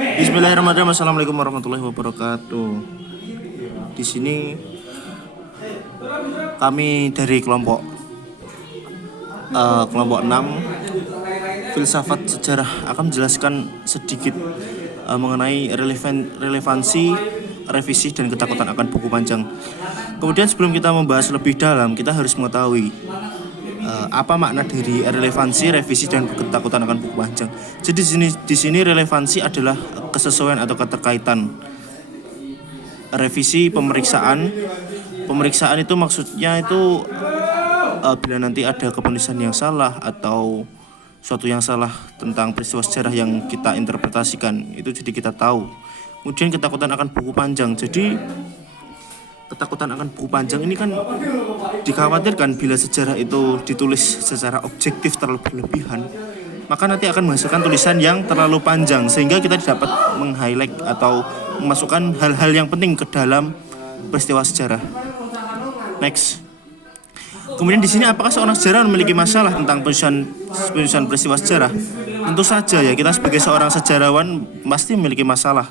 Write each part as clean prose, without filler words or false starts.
Bismillahirrahmanirrahim. Assalamualaikum warahmatullahi wabarakatuh. Di sini kami dari kelompok 6 filsafat sejarah akan menjelaskan sedikit mengenai relevansi, revisi dan ketakutan akan buku panjang. Kemudian sebelum kita membahas lebih dalam, kita harus mengetahui apa makna dari relevansi, revisi dan ketakutan akan buku panjang. Jadi di sini relevansi adalah kesesuaian atau keterkaitan. Revisi pemeriksaan itu maksudnya itu bila nanti ada kepenulisan yang salah atau suatu yang salah tentang peristiwa sejarah yang kita interpretasikan, itu jadi kita tahu. Kemudian ketakutan akan buku panjang. Jadi ketakutan akan buku panjang ini kan dikhawatirkan bila sejarah itu ditulis secara objektif terlalu berlebihan, maka nanti akan menghasilkan tulisan yang terlalu panjang sehingga kita tidak dapat meng-highlight atau memasukkan hal-hal yang penting ke dalam peristiwa sejarah. Next. Kemudian di sini apakah seorang sejarawan memiliki masalah tentang penyusunan peristiwa sejarah? Tentu saja ya, kita sebagai seorang sejarawan pasti memiliki masalah,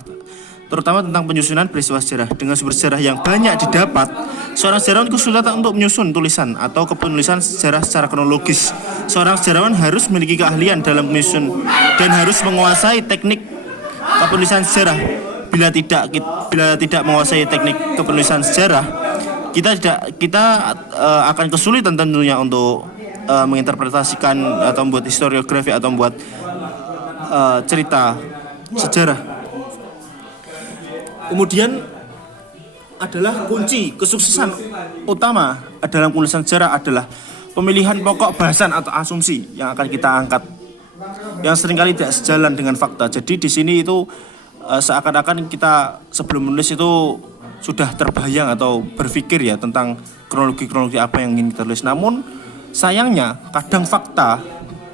terutama tentang penyusunan peristiwa sejarah. Dengan sumber sejarah yang banyak didapat, seorang sejarawan kesulitan untuk menyusun tulisan atau kepenulisan sejarah secara kronologis. Seorang sejarawan harus memiliki keahlian dalam menyusun dan harus menguasai teknik kepenulisan sejarah. Bila tidak menguasai teknik kepenulisan sejarah, kita akan kesulitan tentunya untuk menginterpretasikan atau membuat historiografi atau membuat cerita sejarah. Kemudian adalah kunci kesuksesan utama dalam penulisan sejarah adalah pemilihan pokok bahasan atau asumsi yang akan kita angkat, yang seringkali tidak sejalan dengan fakta. Jadi di sini itu seakan-akan kita sebelum menulis itu sudah terbayang atau berpikir ya tentang kronologi apa yang ingin kita tulis. Namun sayangnya kadang fakta,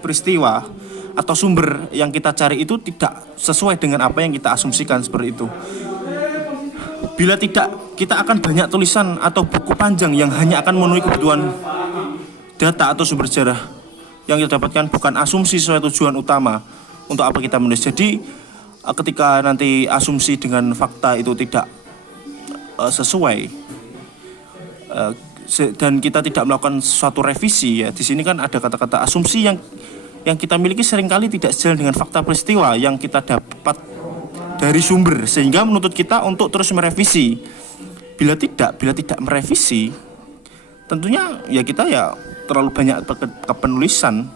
peristiwa atau sumber yang kita cari itu tidak sesuai dengan apa yang kita asumsikan seperti itu. Bila tidak, kita akan banyak tulisan atau buku panjang yang hanya akan memenuhi kebutuhan data atau sumber sejarah yang kita dapatkan, bukan asumsi sesuai tujuan utama untuk apa kita menulis. Jadi ketika nanti asumsi dengan fakta itu tidak sesuai dan kita tidak melakukan suatu revisi ya, di sini kan ada kata-kata asumsi yang kita miliki seringkali tidak sejalan dengan fakta peristiwa yang kita dapat dari sumber, sehingga menuntut kita untuk terus merevisi. Bila tidak merevisi, tentunya ya kita ya terlalu banyak kepenulisan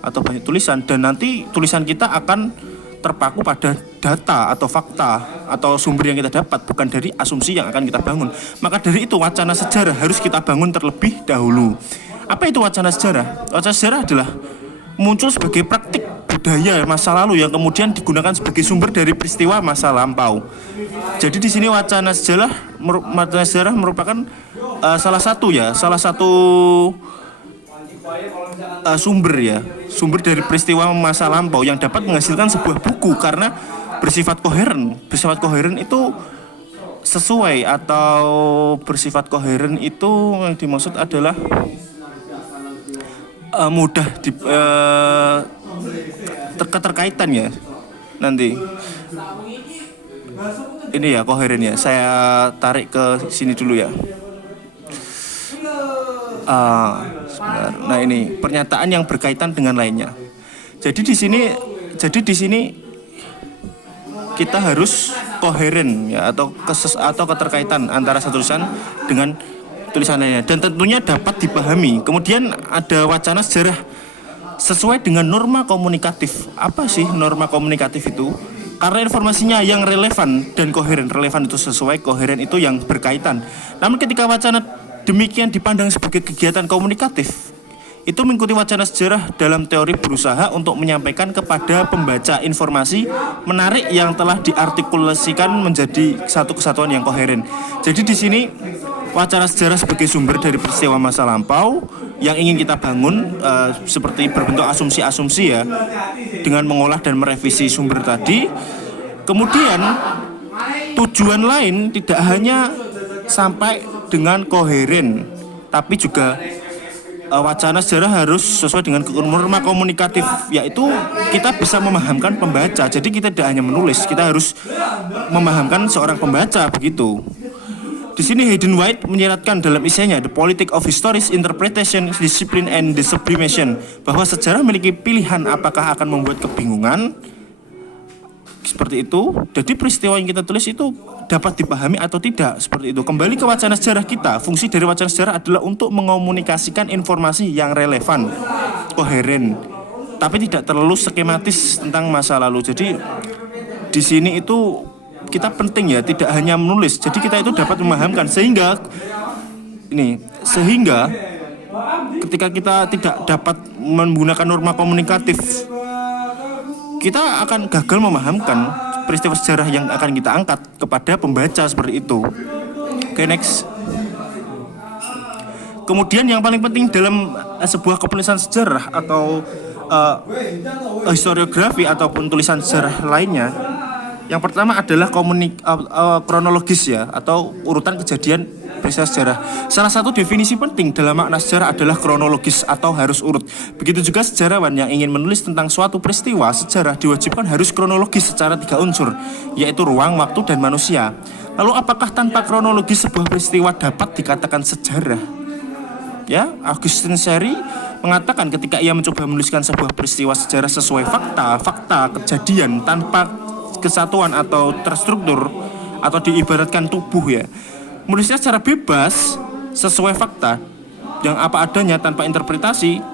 atau banyak tulisan, dan nanti tulisan kita akan terpaku pada data atau fakta atau sumber yang kita dapat, bukan dari asumsi yang akan kita bangun. Maka dari itu wacana sejarah harus kita bangun terlebih dahulu. Apa itu wacana sejarah? Wacana sejarah adalah muncul sebagai praktik budaya masa lalu yang kemudian digunakan sebagai sumber dari peristiwa masa lampau. Jadi di sini wacana sejarah merupakan salah satu sumber dari peristiwa masa lampau yang dapat menghasilkan sebuah buku karena bersifat koheren. Bersifat koheren itu sesuai atau bersifat koheren itu yang dimaksud adalah mudah keterkaitan ya. Nanti ini ya koheren ya. Saya tarik ke sini dulu ya. Nah ini pernyataan yang berkaitan dengan lainnya. Jadi di sini kita harus koheren ya, atau keterkaitan antara satu tulisan dengan tulisan lainnya, dan tentunya dapat dipahami. Kemudian ada wacana sejarah sesuai dengan norma komunikatif. Apa sih norma komunikatif itu? Karena informasinya yang relevan dan koheren. Relevan itu sesuai, koheren itu yang berkaitan. Namun ketika wacana demikian dipandang sebagai kegiatan komunikatif, itu mengikuti wacana sejarah dalam teori berusaha untuk menyampaikan kepada pembaca informasi menarik yang telah diartikulasikan menjadi satu kesatuan yang koheren. Jadi di sini wacana sejarah sebagai sumber dari peristiwa masa lampau yang ingin kita bangun seperti berbentuk asumsi-asumsi ya, dengan mengolah dan merevisi sumber tadi. Kemudian tujuan lain tidak hanya sampai dengan koheren, tapi juga wacana sejarah harus sesuai dengan norma komunikatif, yaitu kita bisa memahamkan pembaca. Jadi kita tidak hanya menulis, kita harus memahamkan seorang pembaca begitu. Di sini Hayden White menyeratkan dalam esainya The Politics of Historic Interpretation, Discipline and the Sublimation bahwa sejarah memiliki pilihan apakah akan membuat kebingungan seperti itu. Jadi peristiwa yang kita tulis itu dapat dipahami atau tidak seperti itu. Kembali ke wacana sejarah kita, fungsi dari wacana sejarah adalah untuk mengomunikasikan informasi yang relevan, koheren, tapi tidak terlalu skematis tentang masa lalu. Jadi di sini itu kita penting ya, tidak hanya menulis. Jadi kita itu dapat memahamkan sehingga ketika kita tidak dapat menggunakan norma komunikatif, kita akan gagal memahamkan peristiwa sejarah yang akan kita angkat kepada pembaca seperti itu. Oke, next. Kemudian yang paling penting dalam sebuah penulisan sejarah atau historiografi ataupun tulisan sejarah lainnya, yang pertama adalah kronologis ya, atau urutan kejadian peristiwa sejarah. Salah satu definisi penting dalam makna sejarah adalah kronologis atau harus urut. Begitu juga sejarawan yang ingin menulis tentang suatu peristiwa sejarah diwajibkan harus kronologis secara 3 unsur, yaitu ruang, waktu, dan manusia. Lalu apakah tanpa kronologis sebuah peristiwa dapat dikatakan sejarah? Ya, Augustin Seri mengatakan ketika ia mencoba menuliskan sebuah peristiwa sejarah sesuai fakta kejadian tanpa kesatuan atau terstruktur atau diibaratkan tubuh ya, menulisnya secara bebas sesuai fakta yang apa adanya tanpa interpretasi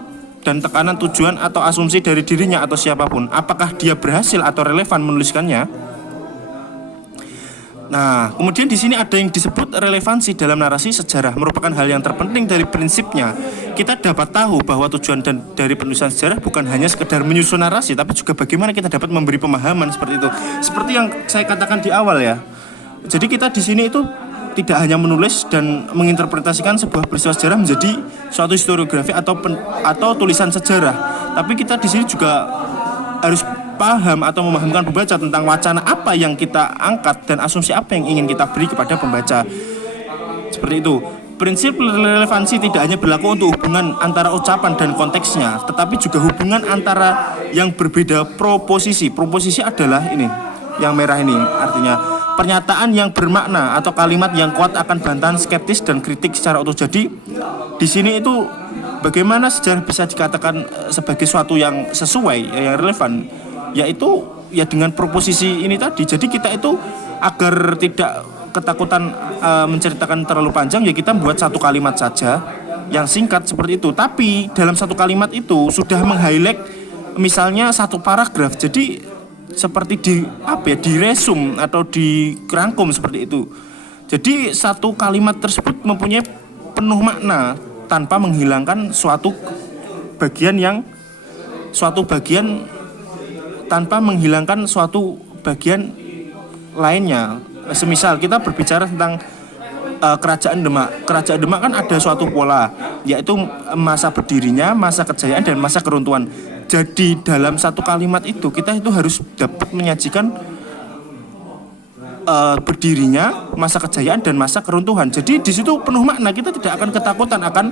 dan tekanan tujuan atau asumsi dari dirinya atau siapapun. Apakah dia berhasil atau relevan menuliskannya? Nah, kemudian di sini ada yang disebut relevansi dalam narasi sejarah, merupakan hal yang terpenting dari prinsipnya. Kita dapat tahu bahwa tujuan dari penulisan sejarah bukan hanya sekedar menyusun narasi, tapi juga bagaimana kita dapat memberi pemahaman seperti itu. Seperti yang saya katakan di awal ya. Jadi kita di sini itu tidak hanya menulis dan menginterpretasikan sebuah peristiwa sejarah menjadi suatu historiografi atau tulisan sejarah, tapi kita di sini juga harus paham atau memahamkan pembaca tentang wacana apa yang kita angkat dan asumsi apa yang ingin kita beri kepada pembaca. Seperti itu. Prinsip relevansi tidak hanya berlaku untuk hubungan antara ucapan dan konteksnya, tetapi juga hubungan antara yang berbeda proposisi. Proposisi adalah ini, yang merah ini, artinya pernyataan yang bermakna atau kalimat yang kuat akan bantahan skeptis dan kritik secara utuh. Jadi di sini itu bagaimana sejarah bisa dikatakan sebagai suatu yang sesuai, yang relevan, yaitu ya dengan proposisi ini tadi. Jadi kita itu agar tidak ketakutan menceritakan terlalu panjang, ya kita membuat satu kalimat saja yang singkat seperti itu. Tapi dalam satu kalimat itu sudah meng-highlight misalnya satu paragraf. Jadi seperti diresum atau dirangkum seperti itu. Jadi satu kalimat tersebut mempunyai penuh makna tanpa menghilangkan suatu bagian lainnya. Semisal kita berbicara tentang Kerajaan Demak. Kerajaan Demak kan ada suatu pola, yaitu masa berdirinya, masa kejayaan, dan masa keruntuhan. Jadi dalam satu kalimat itu kita itu harus dapat menyajikan berdirinya, masa kejayaan, dan masa keruntuhan. Jadi di situ penuh makna. Kita tidak akan ketakutan akan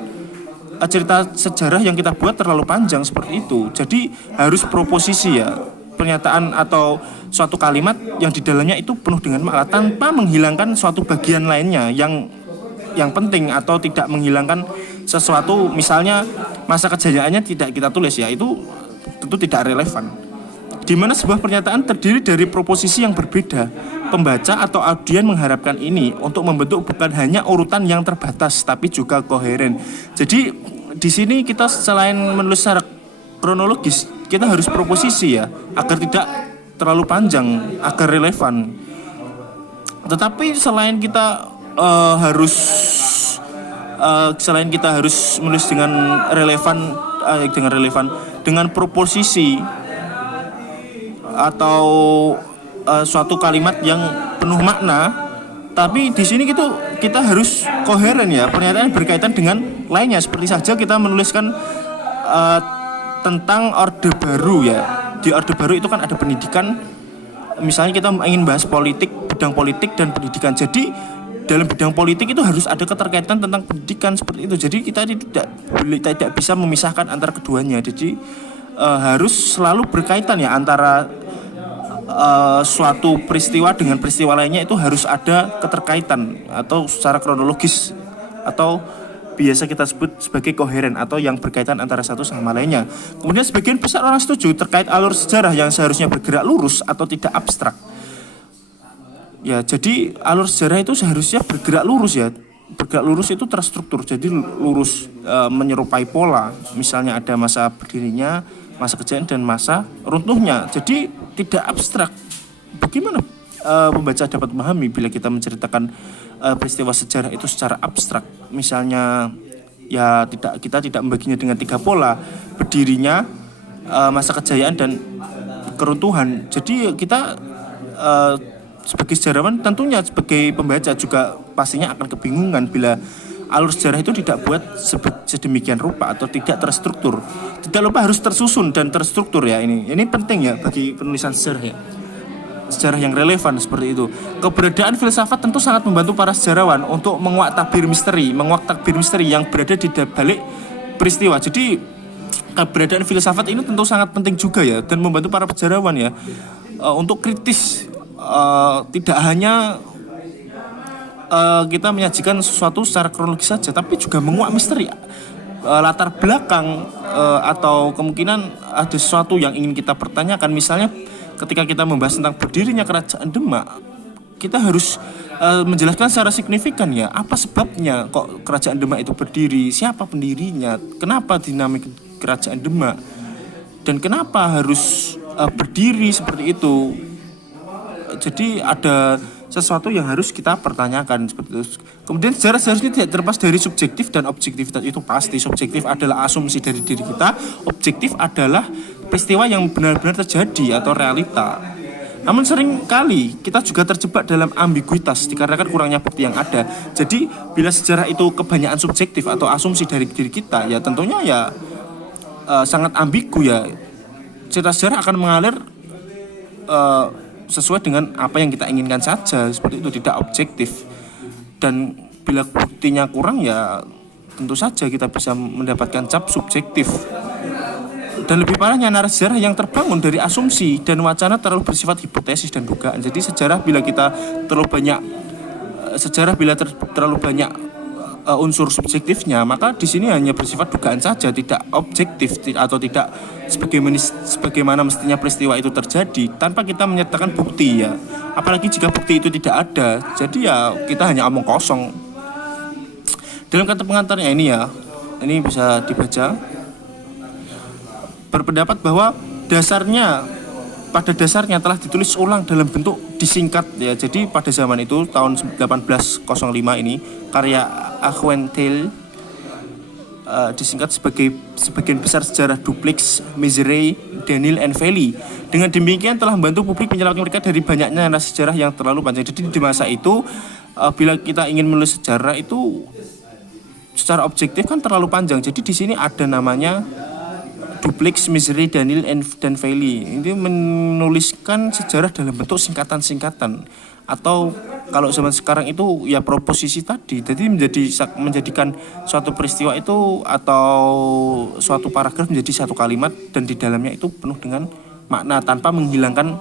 cerita sejarah yang kita buat terlalu panjang seperti itu. Jadi harus proposisi ya, pernyataan atau suatu kalimat yang di dalamnya itu penuh dengan makna tanpa menghilangkan suatu bagian lainnya yang penting, atau tidak menghilangkan sesuatu. Misalnya masa kejayaannya tidak kita tulis, ya itu tentu tidak relevan. Di mana sebuah pernyataan terdiri dari proposisi yang berbeda. Pembaca atau audien mengharapkan ini untuk membentuk bukan hanya urutan yang terbatas, tapi juga koheren. Jadi di sini kita selain menulis secara kronologis, kita harus proposisi ya, agar tidak terlalu panjang, agar relevan. Tetapi selain kita harus menulis dengan relevan, dengan proposisi atau suatu kalimat yang penuh makna, tapi di sini kita harus koheren ya, pernyataan berkaitan dengan lainnya. Seperti saja kita menuliskan tentang Orde Baru ya. Di Orde Baru itu kan ada pendidikan. Misalnya kita ingin bahas politik, bidang politik dan pendidikan. Jadi dalam bidang politik itu harus ada keterkaitan tentang pendidikan seperti itu. Jadi kita tidak bisa memisahkan antara keduanya. Jadi harus selalu berkaitan ya antara suatu peristiwa dengan peristiwa lainnya, itu harus ada keterkaitan atau secara kronologis, atau biasa kita sebut sebagai koheren atau yang berkaitan antara satu sama lainnya. Kemudian sebagian besar orang setuju terkait alur sejarah yang seharusnya bergerak lurus atau tidak abstrak. Ya, jadi alur sejarah itu seharusnya bergerak lurus ya. Bergerak lurus itu terstruktur, jadi lurus menyerupai pola. Misalnya ada masa berdirinya, masa kejadian dan masa runtuhnya. Jadi tidak abstrak. Bagaimana pembaca dapat memahami bila kita menceritakan peristiwa sejarah itu secara abstrak? Misalnya ya kita tidak membaginya dengan 3 pola, berdirinya, masa kejayaan dan keruntuhan. Jadi kita sebagai sejarawan, tentunya sebagai pembaca juga pastinya akan kebingungan bila alur sejarah itu tidak buat sedemikian rupa atau tidak terstruktur. Tidak lupa harus tersusun dan terstruktur ya. Ini penting ya bagi penulisan sejarah ya. Sejarah yang relevan seperti itu. Keberadaan filsafat tentu sangat membantu para sejarawan untuk menguak takbir misteri yang berada di balik peristiwa. Jadi keberadaan filsafat ini tentu sangat penting juga ya, dan membantu para sejarawan ya untuk kritis, tidak hanya kita menyajikan sesuatu secara kronologis saja, tapi juga menguak misteri, latar belakang, atau kemungkinan ada sesuatu yang ingin kita pertanyakan. Misalnya ketika kita membahas tentang berdirinya kerajaan Demak, kita harus menjelaskan secara signifikan ya, apa sebabnya kok kerajaan Demak itu berdiri, siapa pendirinya, kenapa dinamik kerajaan Demak, dan kenapa harus berdiri seperti itu. Jadi ada sesuatu yang harus kita pertanyakan seperti itu. Kemudian sejarah seharusnya tidak terlepas dari subjektif dan objektivitas. Itu pasti. Subjektif adalah asumsi dari diri kita, objektif adalah peristiwa yang benar-benar terjadi atau realita. Namun sering kali kita juga terjebak dalam ambiguitas dikarenakan kurangnya bukti yang ada. Jadi bila sejarah itu kebanyakan subjektif atau asumsi dari diri kita, ya tentunya ya sangat ambigu ya. Cerita sejarah akan mengalir sesuai dengan apa yang kita inginkan saja, seperti itu, tidak objektif. Dan bila buktinya kurang ya tentu saja kita bisa mendapatkan cap subjektif. Dan lebih parahnya narasi sejarah yang terbangun dari asumsi dan wacana terlalu bersifat hipotesis dan dugaan. Jadi sejarah bila terlalu banyak unsur subjektifnya, maka di sini hanya bersifat dugaan saja, tidak objektif atau tidak sebagaimana mestinya peristiwa itu terjadi tanpa kita menyertakan bukti ya. Apalagi jika bukti itu tidak ada, jadi ya kita hanya omong kosong. Dalam kata pengantarnya ini ya, ini bisa dibaca, berpendapat bahwa pada dasarnya telah ditulis ulang dalam bentuk disingkat ya. Jadi pada zaman itu tahun 1805 ini karya Aquentel disingkat sebagai sebagian besar sejarah Dupleix, Mézeray, Daniel and Fely. Dengan demikian telah membantu publik menyelamatkan mereka dari banyaknya narasi sejarah yang terlalu panjang. Jadi di masa itu bila kita ingin menulis sejarah itu secara objektif kan terlalu panjang. Jadi di sini ada namanya Dupleix, Mézeray, Daniel dan Fely. Ini menuliskan sejarah dalam bentuk singkatan-singkatan, atau kalau zaman sekarang itu ya proposisi tadi. Jadi menjadikan suatu peristiwa itu atau suatu paragraf menjadi satu kalimat dan di dalamnya itu penuh dengan makna tanpa menghilangkan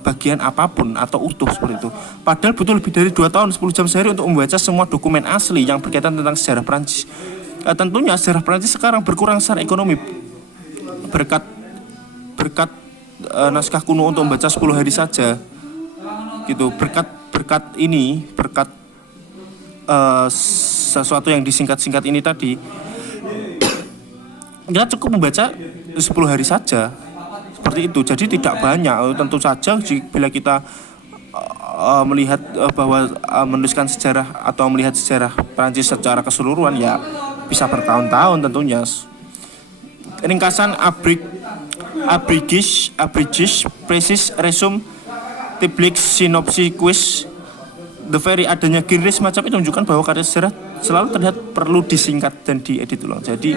bagian apapun atau utuh seperti itu. Padahal butuh lebih dari 2 tahun 10 jam sehari untuk membaca semua dokumen asli yang berkaitan tentang sejarah Prancis. Tentunya sejarah Prancis sekarang berkurang secara ekonomi berkat naskah kuno untuk membaca 10 hari saja gitu, berkat sesuatu yang disingkat-singkat ini tadi, kita cukup membaca 10 hari saja seperti itu. Jadi tidak banyak. Tentu saja bila kita melihat bahwa menuliskan sejarah atau melihat sejarah Prancis secara keseluruhan ya bisa bertahun-tahun tentunya. Ringkasan abrégé précis resume Tiblix sinopsis quiz the very adanya genre semacam itu menunjukkan bahwa karya sejarah selalu terlihat perlu disingkat dan diedit ulang. Jadi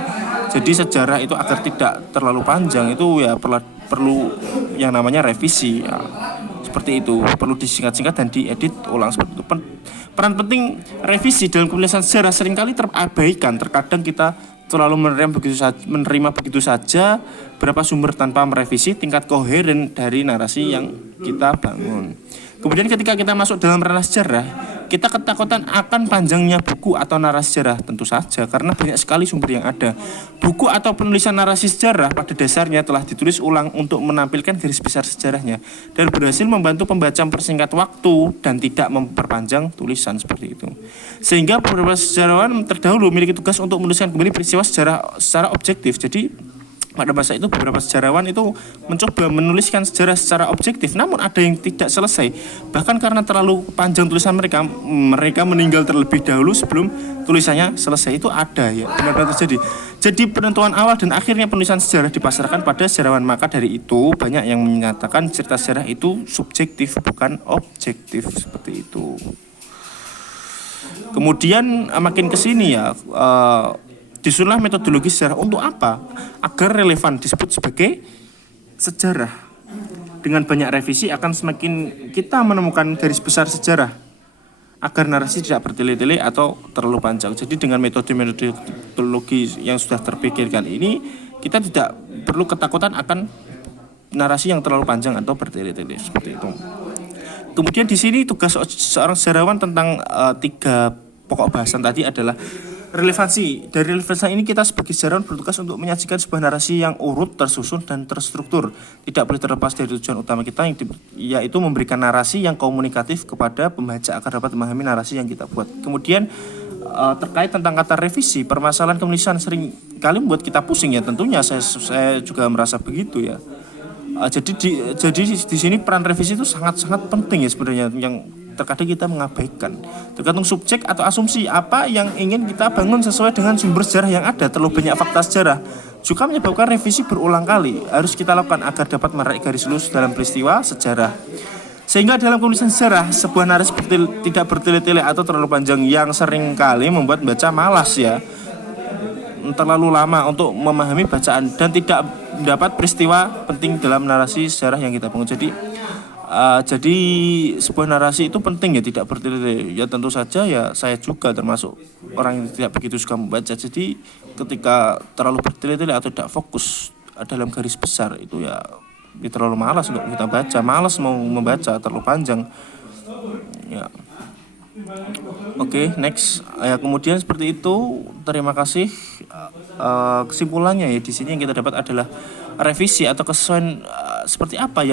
sejarah itu agar tidak terlalu panjang itu ya perlu yang namanya revisi ya. seperti itu, perlu disingkat-singkat dan diedit ulang seperti itu. Peran penting revisi dalam penulisan sejarah seringkali terabaikan. Terkadang kita terlalu menerima begitu saja beberapa sumber tanpa merevisi tingkat koheren dari narasi yang kita bangun. Kemudian ketika kita masuk dalam ranah sejarah, kita ketakutan akan panjangnya buku atau narasi sejarah, tentu saja karena banyak sekali sumber yang ada. Buku atau penulisan narasi sejarah pada dasarnya telah ditulis ulang untuk menampilkan garis besar sejarahnya dan berhasil membantu pembaca mempersingkat waktu dan tidak memperpanjang tulisan seperti itu. Sehingga beberapa sejarawan terdahulu memiliki tugas untuk menuliskan kembali peristiwa sejarah secara objektif. Jadi pada masa itu beberapa sejarawan itu mencoba menuliskan sejarah secara objektif, namun ada yang tidak selesai. Bahkan karena terlalu panjang tulisan mereka meninggal terlebih dahulu sebelum tulisannya selesai. Itu ada ya, benar-benar terjadi. Jadi penentuan awal dan akhirnya penulisan sejarah dipasrahkan pada sejarawan. Maka dari itu banyak yang menyatakan cerita sejarah itu subjektif bukan objektif seperti itu. Kemudian makin kesini ya, disusunlah metodologi sejarah untuk apa? Agar relevan disebut sebagai sejarah. Dengan banyak revisi akan semakin kita menemukan garis besar sejarah agar narasi tidak bertele-tele atau terlalu panjang. Jadi dengan metodologi yang sudah terpikirkan ini, kita tidak perlu ketakutan akan narasi yang terlalu panjang atau bertele-tele seperti itu. Kemudian di sini tugas seorang sejarawan tentang 3 pokok bahasan tadi adalah relevansi. Dari relevansi ini kita sebagai sejarawan bertugas untuk menyajikan sebuah narasi yang urut, tersusun, dan terstruktur. Tidak boleh terlepas dari tujuan utama kita yaitu memberikan narasi yang komunikatif kepada pembaca agar dapat memahami narasi yang kita buat. Kemudian terkait tentang kata revisi, permasalahan penulisan sering kali membuat kita pusing ya. Tentunya saya juga merasa begitu ya. Jadi di sini peran revisi itu sangat-sangat penting ya sebenarnya, yang terkadang kita mengabaikan. Tergantung subjek atau asumsi apa yang ingin kita bangun sesuai dengan sumber sejarah yang ada. Terlalu banyak fakta sejarah juga menyebabkan revisi berulang kali harus kita lakukan agar dapat menarik garis lurus dalam peristiwa sejarah. Sehingga dalam penulisan sejarah sebuah narasi tidak bertele-tele atau terlalu panjang yang sering kali membuat baca malas ya, terlalu lama untuk memahami bacaan dan tidak mendapat peristiwa penting dalam narasi sejarah yang kita bangun. Jadi sebuah narasi itu penting ya, tidak bertele-tele. Ya tentu saja ya, saya juga termasuk orang yang tidak begitu suka membaca. Jadi ketika terlalu bertele-tele atau tidak fokus dalam garis besar itu ya terlalu malas untuk kita baca, malas mau membaca, terlalu panjang. Ya. Oke, next. Ya, kemudian seperti itu. Terima kasih. Kesimpulannya ya di sini yang kita dapat adalah revisi atau kesesuaian seperti apa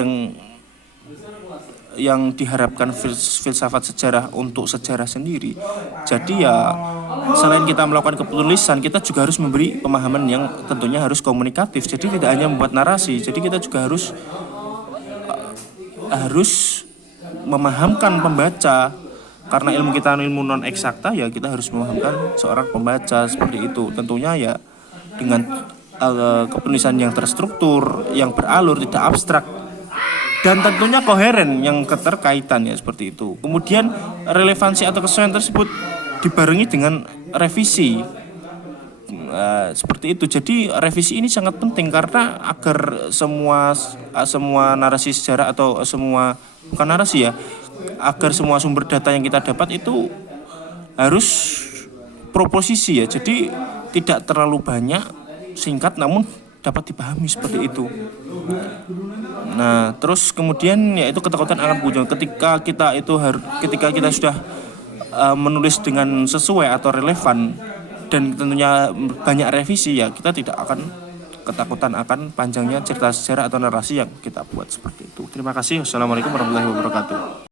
yang diharapkan filsafat sejarah untuk sejarah sendiri. Jadi ya selain kita melakukan kepenulisan, kita juga harus memberi pemahaman yang tentunya harus komunikatif. Jadi tidak hanya membuat narasi, jadi kita juga harus memahamkan pembaca. Karena ilmu kita ilmu non eksakta ya, kita harus memahamkan seorang pembaca seperti itu. Tentunya ya dengan kepenulisan yang terstruktur, yang beralur, tidak abstrak, dan tentunya koheren yang keterkaitan ya seperti itu. Kemudian relevansi atau kesesuaian tersebut dibarengi dengan revisi seperti itu. Jadi revisi ini sangat penting karena agar semua narasi sejarah atau bukan narasi ya, agar semua sumber data yang kita dapat itu harus proposisi ya. Jadi tidak terlalu banyak, singkat namun dapat dipahami seperti itu. Nah, terus kemudian yaitu ketakutan akan punjul ketika kita sudah menulis dengan sesuai atau relevan dan tentunya banyak revisi ya, kita tidak akan ketakutan akan panjangnya cerita sejarah atau narasi yang kita buat seperti itu. Terima kasih. Wassalamualaikum warahmatullahi wabarakatuh.